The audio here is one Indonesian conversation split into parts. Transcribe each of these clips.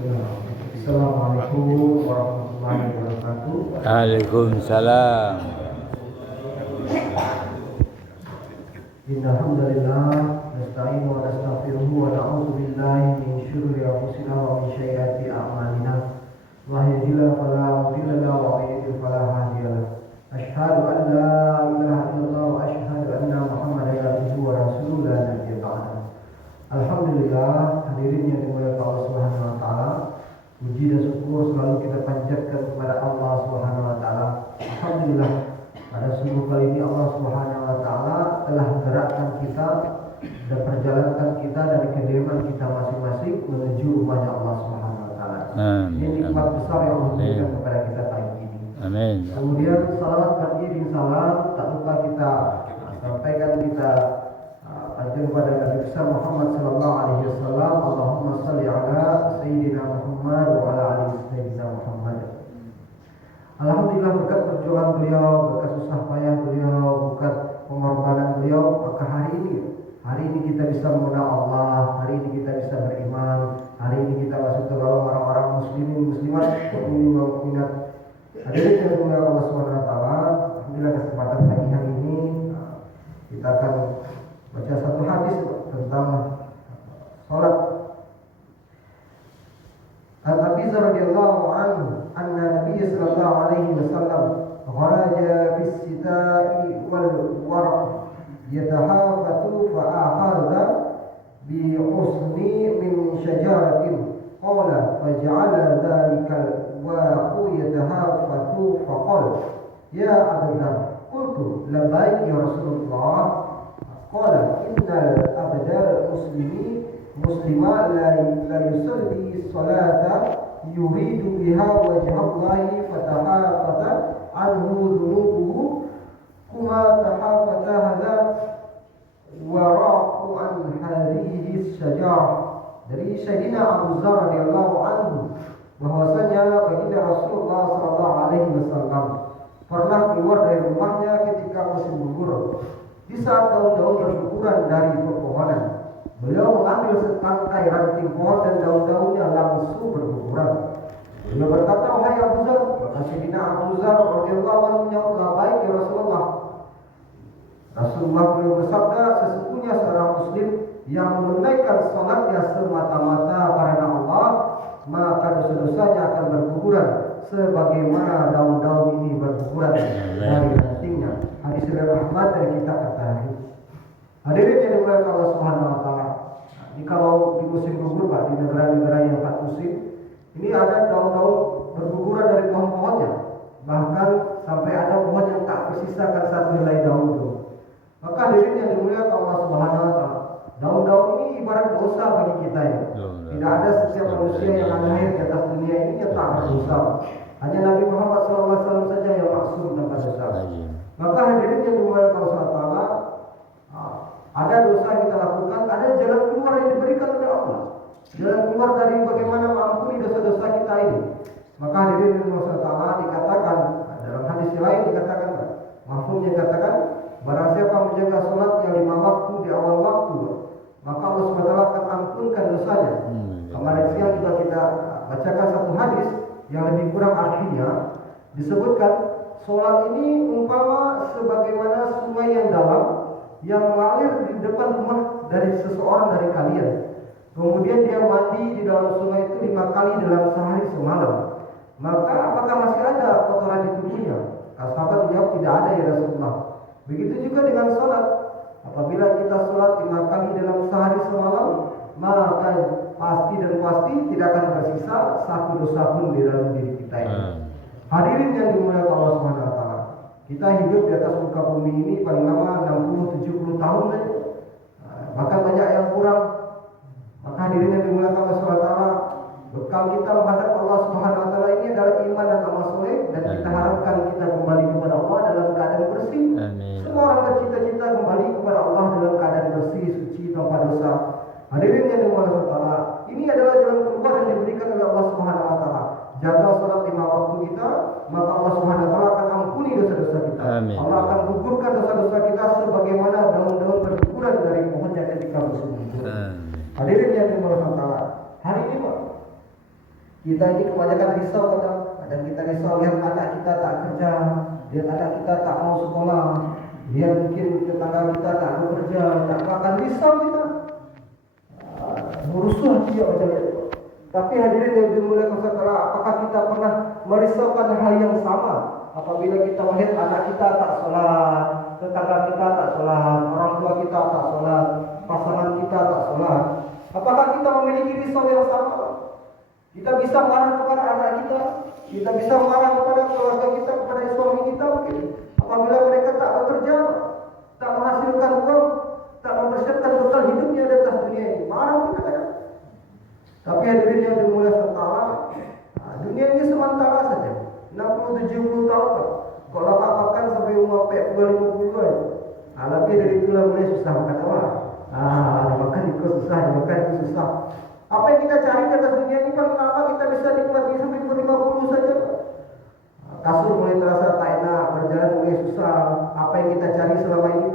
Assalamualaikum warahmatullahi wabarakatuh. Waalaikumsalam. Innal hamdalillah nasta'inu wa nastaghfiruhu wa na'udzu billahi min syururi anfusina wa min sayyiati a'malina. May yahdihillahu fala mudilla lahu wa may yudlil fala hadiya lahu. Asyhadu an la ilaha illallah wa asyhadu anna Muhammadan abduhu wa rasuluhu la nabiyya ba'dahu. Alhamdulillah, hadirin yang dimuliakan Allah Subhanahu wa taala. Puji dan syukur selalu kita panjatkan kepada Allah Subhanahu wa taala. Alhamdulillah, pada subuh kali ini Allah Subhanahu wa taala telah menggerakkan kita dan perjalankan kita dari kediaman kita masing-masing menuju rumahnya Allah Subhanahu wa taala. Ini nikmat besar yang Allah berikan kepada kita pagi ini. Amin. Kemudian salawat beriring salam tak lupa kita sampaikan kita panjang kepada Nabi besar Muhammad sallallahu alaihi wasallam. Allahumma shalli ala sayyidina Muhammad wa ala ali sayyidina Muhammad. Alhamdulillah, berkat perjuangan beliau, berkat susah payah beliau, berkat pengorbanan beliau, maka hari ini kita bisa mengenal Allah, hari ini kita bisa beriman, hari ini kita masuk ke dalam orang-orang muslimin muslimat, mukminat. Hadirin yang dimuliakan Allah Subhanahu wa taala, alhamdulillah kesempatan pagi hari ini kita akan baca satu hadis tentang salat. Al-Abi radhiyallahu anhu anna Nabi sallallahu alaihi wasallam kharaja fi as-sita'i wal warq yatahafatu fa akhadha bi husni min shajaratin qala faj'ala dhalika wa yatahafatu fa qala ya Abdullah qultu labbaik ya Rasulullah qala innal abdal muslima la yusalli salata yuridu biha wajha Allahi fatahafata anhu dhunubuhu kuma tahafata hadha waraqu an hadhihi syajarah. Dari Sayyidina Abu Dzar radhiyallahu anhu bahwasanya baginda Rasulullah sallallahu alaihi wasallam pernah keluar dari rumahnya ketika musim gugur. Di saat daun-daun berguguran dari pepohonan, beliau mengambil setangkai ranting pohon dan daun-daunnya langsung berguguran. Beliau berkata, "Wahai Abu Dzar," maka Sayyidina Abu Dzar radhiyallahu anhu menjawab, "Baik ya Rasulullah." Rasulullah beliau bersabda, "Sesungguhnya seorang muslim yang menunaikan salatnya semata-mata karena Allah, maka dosa-dosanya akan berguguran sebagaimana daun-daun ini berguguran dari rantingnya." Hadis riwayat Ahmad dari kitab At-Tarikh. Hadirin yang dimuliakan Allah Subhanahu wa taala. Ini kalau di musim gugur Pak, di negara-negara yang empat musim, ini ada daun-daun berguguran dari pohon-pohonnya. Bahkan sampai ada pohon yang tak bersisakan satu helai daun itu. Maka hadirin yang dimuliakan Allah Subhanahu wa taala, daun-daun ini ibarat dosa bagi kita ya. Tidak ada setiap manusia yang lahir di atas dunia ini yang tak berdosa. Hanya Nabi Muhammad SAW saja yang maksum tanpa dosa. Maka hadirin yang dimuliakan Allah Subhanahu wa taala, ada dosa yang kita lakukan, ada jalan keluar yang diberikan oleh Allah. Jalan keluar dari bagaimana mengampuni dosa-dosa kita ini. Maka hadirin yang dimuliakan Allah taala dikatakan dalam hadis lain dikatakan, mafhumnya dikatakan, barang siapa menjaga salatnya 5 waktu di awal waktu, maka Allah SWT akan ampunkan dosanya. Kemarin siang juga kita bacakan satu hadis yang lebih kurang artinya, disebutkan salat ini umpama sebagaimana sungai yang dalam yang mengalir di depan rumah dari seseorang dari kalian. Kemudian dia mandi di dalam sungai itu 5 kali dalam sehari semalam. Maka apakah masih ada kotoran di tubuhnya? Sahabat menjawab, tidak ada ya Rasulullah. Begitu juga dengan salat. Apabila kita salat 5 kali dalam sehari semalam, maka pasti tidak akan tersisa satu dosa pun di dalam diri kita ini. Hadirin yang dimuliakan Allah Subhanahu wa taala. Kita hidup di atas muka bumi ini paling lama 60-70 tahun saja. Bahkan banyak yang kurang. Maka hadirin yang dimuliakan Allah Subhanahu wa taala, bekal kita menghadap Allah Subhanahu wa taala ini adalah iman dan amal soleh, dan kita harapkan kita kembali kepada Allah dalam keadaan bersih. Amin. Semua orang bercita-cita kembali kepada Allah dalam keadaan bersih, suci, tanpa dosa. Hadirin yang dimuliakan Allah taala, ini adalah jalan keluar yang diberikan oleh Allah Subhanahu wa taala. Jaga salat 5 waktu kita, maka Allah Subhanahu wa taala akan ampuni dosa-dosa kita. Amin. Allah akan gugurkan dosa-dosa kita sebagaimana daun-daun berguguran dari pohonnya ketika musim gugur. Hadirin yang dimuliakan Allah taala, hari ini Pak, Kita ini kebanyakan risau kadang kita risau lihat anak kita tak kerja, lihat anak kita tak mau sekolah, lihat mungkin tetangga kita tak mau kerja, tak akan risau kita. Merusuh hati macam itu. Tapi hadirin yang dimuliakan Allah, apakah kita pernah merisaukan hal yang sama apabila kita melihat anak kita tak sholat, tetangga kita tak sholat, orang tua kita tak sholat, pasangan kita tak sholat? Apakah kita memiliki risau yang sama? Kita bisa marah kepada anak kita bisa marah kepada keluarga kita, kepada suami kita mungkin apabila mereka tak bekerja, tak menghasilkan uang, tak mempersiapkan bekal hidupnya di atas dunia ini. Marah kita kan? Tapi hadirin yang dimuliakan Allah, dunia ini sementara saja. 60-70 tahun kalau tak makan sampai umur 40-50 tahun. Lebih dari itulah mulai susah makan awal. Makan itu susah, makan itu susah. Apa yang kita cari di atas dunia ini paling lama kita bisa nikmati sampai umur 50 saja. Kasur mulai terasa tak enak, berjalan mulai susah. Apa yang kita cari selama ini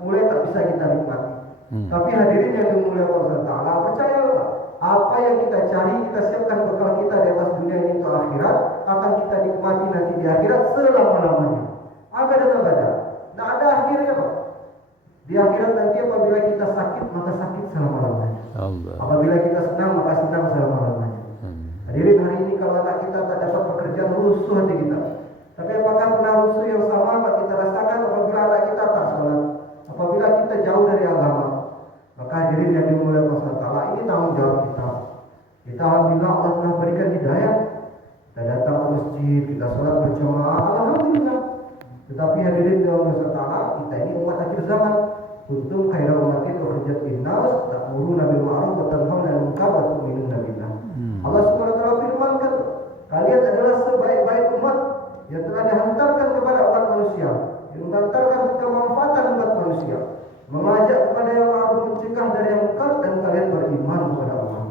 mulai tak bisa kita nikmati. Tapi hadirin yang dimuliakan Allah, percayalah, apa yang kita cari, kita siapkan bekal kita di atas dunia ini untuk akhirat, akan kita nikmati nanti di akhirat selama-lamanya. Abadan abadan. Tidak ada akhirnya, Pak. Di akhirat nanti apabila kita sakit, maka sakit selama-lamanya. Apabila kita senang, maka senang selama-lamanya. Hadirin, hari ini kalau anak kita tak dapat pekerjaan, rusuh hati kita. Tapi apakah pernah rusuh yang sama Pak kita rasakan apabila anak kita tak sholat, apabila kita jauh dari agama? Maka hadirin yang dimuliakan Allah, ini tanggung jawab kita. Kita alhamdulillah Allah telah berikan hidayah. Kita datang ke masjid, kita sholat berjamaah, alhamdulillah. Tetapi hadirin yang dimuliakan Allah, kita ini umat akhir zaman. Kuntum khairu ummatin ukhrijat linnas ta'muruna bil ma'ruf wa tanhauna 'anil munkar wa tu'minuna billah. Allah Subhanahu wa taala firmankan, kalian adalah sebaik-baik umat yang telah dihantarkan kepada umat manusia, yang mengantarkan kemanfaatan umat manusia, mengajak kepada yang ma'ruf, mencegah dari yang munkar, dan kalian beriman kepada Allah.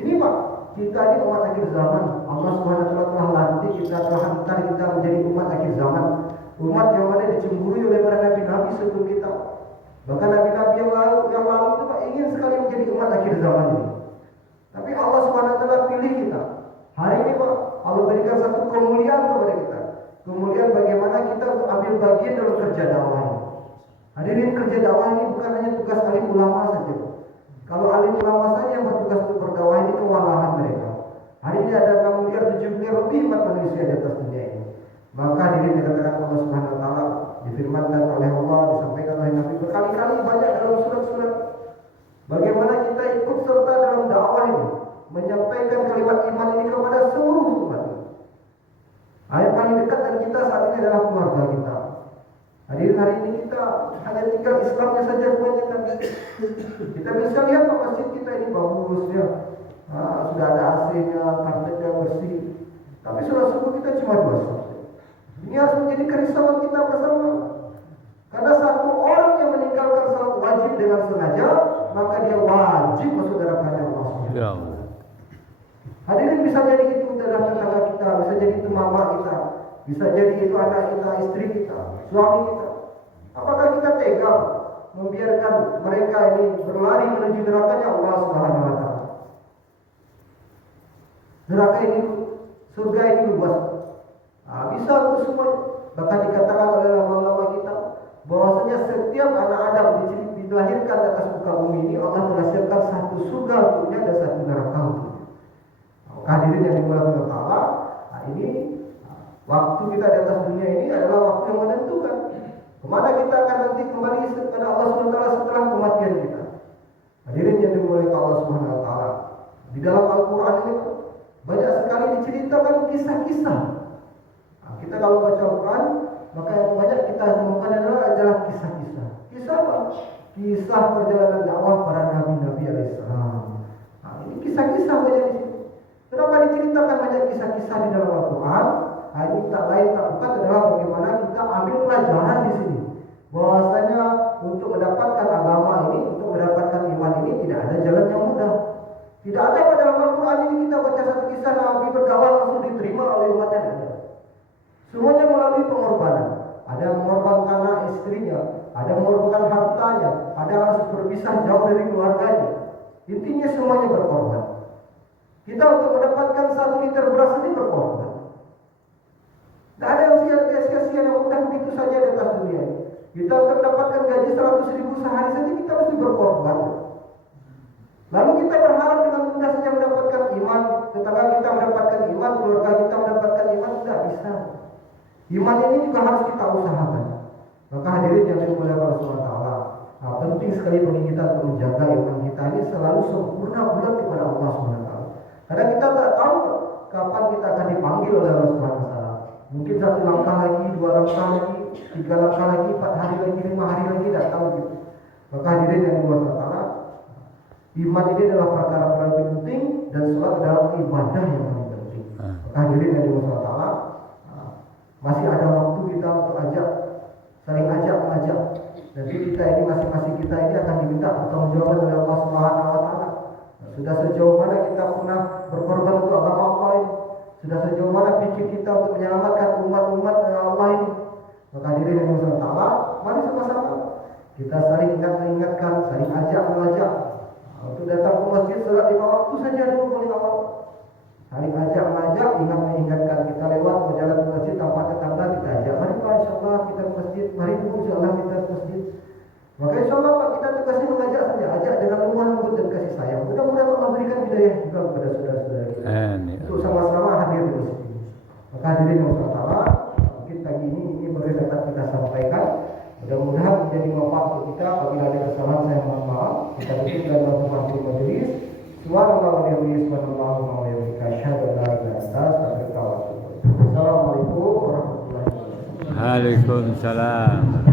Ini Pak, kita ini umat akhir zaman. Allah Subhanahu wa taala telah lantik kita, telah hantar kita menjadi umat akhir zaman. Umat yang mana dicemburui oleh para nabi-nabi sebelum kita. Bahkan nabi-nabi yang lalu itu Pak ingin sekali menjadi umat akhir zaman ini. Tapi Allah Subhanahu wa taala pilih kita. Hari ini Pak, Allah berikan satu kemuliaan kepada kita. Kemuliaan bagaimana kita untuk ambil bagian dalam kerja dakwah ini. Hadirin, kerja dakwah ini bukan hanya tugas alim ulama saja. Kalau alim ulama saja yang bertugas untuk berdakwah, ini kewalahan mereka. Hari ini ada 6 miliar 7 miliar lebih umat manusia di atas dunia ini. Maka hadirin dikatakan Allah Subhanahu wa taala, difirmankan oleh Allah, disampaikan oleh Nabi berkali-kali banyak dalam surat-surat, bagaimana kita ikut serta dalam dakwah ini, menyampaikan kalimat iman ini kepada seluruh umat. Yang paling dekat dengan kita saat ini adalah keluarga kita. Hadirin, hari ini kita hanya tinggal Islamnya saja kebanyakan. Kita bisa lihat masjid kita ini bagus ya, sudah ada AC-nya, karpetnya bersih. Tapi sholat subuh kita cuma 2 saja. Ini harus menjadi kerisauan kita bersama. Karena satu orang yang meninggalkan salat wajib dengan sengaja, maka dia wajib masuk neraka Allah. Ya. Hadirin, bisa jadi itu adalah tetangga kita, bisa jadi itu mama kita, bisa jadi itu anak kita, istri kita, suami kita. Apakah kita tega membiarkan mereka ini berlari menuju nerakanya Allah Subhanahu wa taala? Neraka ini, surga ini luas. Bisa untuk semua. Bahkan dikatakan oleh ulama kita bahwasanya setiap anak Adam dilahirkan di atas muka bumi ini, Allah telah siapkan satu surga untuknya dan satu neraka untuknya. Hadirin yang dimuliakan Allah, ini waktu kita di atas dunia ini adalah waktu yang menentukan kemana kita akan nanti kembali kepada Allah SWT setelah kematian kita. Hadirin yang dimuliakan Allah SWT, di dalam Al-Quran ini banyak sekali diceritakan kisah-kisah. Kita kalau baca Al-Quran, maka yang banyak kita temukan adalah kisah-kisah. Kisah apa? Kisah perjalanan dakwah para nabi-nabi alaihissalam. Ini kisah-kisah banyak di sini. Kenapa diceritakan banyak kisah-kisah di dalam Al-Quran? Ini tak lain tak bukan adalah bagaimana kita ambil pelajaran di sini. Bahwasanya untuk mendapatkan agama ini, untuk mendapatkan iman ini tidak ada jalan yang mudah. Tidak ada pada Al-Quran ini kita baca satu kisah Nabi berdakwah langsung diterima oleh umatnya. Semuanya melalui pengorbanan. Ada yang mengorbankan anak istrinya, ada yang mengorbankan hartanya, ada yang harus berpisah jauh dari keluarganya. Intinya semuanya berkorban. Kita untuk mendapatkan 1 liter beras ini berkorban. Tidak ada yang sia-sia yang mudah begitu saja di atas dunia ini. Kita untuk mendapatkan gaji 100.000 sehari saja kita mesti berkorban. Lalu kita berharap dengan mudah saja mendapatkan iman, tetangga kita mendapatkan iman, keluarga kita mendapatkan iman, tidak bisa. Iman ini juga harus kita usahakan. Maka hadirin yang dimuliakan Allah Subhanahu wa taala, penting sekali bagi kita untuk menjaga iman kita ini selalu sempurna bulat kepada Allah Subhanahu wa taala. Karena kita tak tahu kapan kita akan dipanggil oleh Allah Subhanahu wa taala. Mungkin 1 langkah lagi, 2 langkah lagi, 3 langkah lagi, 4 hari lagi, 5 hari lagi, tidak tahu gitu. Maka hadirin yang dimuliakan Allah taala, iman ini adalah perkara paling penting dan sholat adalah ibadah yang paling penting. Maka hadirin yang dimuliakan Allah taala, masih ada waktu kita untuk saling mengajak. Jadi kita ini masing-masing kita ini akan diminta pertanggungjawaban oleh Allah Subhanahu wa taala. Sudah sejauh mana kita pernah berkorban untuk agama Allah ini? Sudah sejauh mana pikir kita untuk menyelamatkan umat-umat Allah ini? Maka hadirin yang dimuliakan Allah taala, mari sama-sama kita saling mengingatkan, saling mengajak untuk datang ke masjid salat 5 waktu saja dulu paling awal. Saling mengajak, mengingatkan kita lewat berjalan ke masjid tanpa tetangga kita ajak. Mari Pak, insyaallah kita ke masjid. Mari Bu, insyaallah kita ke masjid. Maka insyaallah Pak kita tugasnya mengajak saja, ajak dengan lemah lembut dan kasih sayang. Mudah-mudahan Allah berikan hidayah juga kepada saudara-saudara kita untuk sama-sama hadir di masjid ini. Maka hadirin yang bertaala, mungkin pagi ini baru dapat kita sampaikan. Mudah-mudahan menjadi manfaat untuk kita. Apabila ada kesalahan saya mohon maaf. Kita tutup dan lakukan di majelis. Subhanallah wa bihamdihi subhanallah wa bihamdihi asyhadu an la ilaha illa anta astaghfiruka wa atubu ilaik. Assalamualaikum warahmatullahi wabarakatuh. Waalaikumsalam.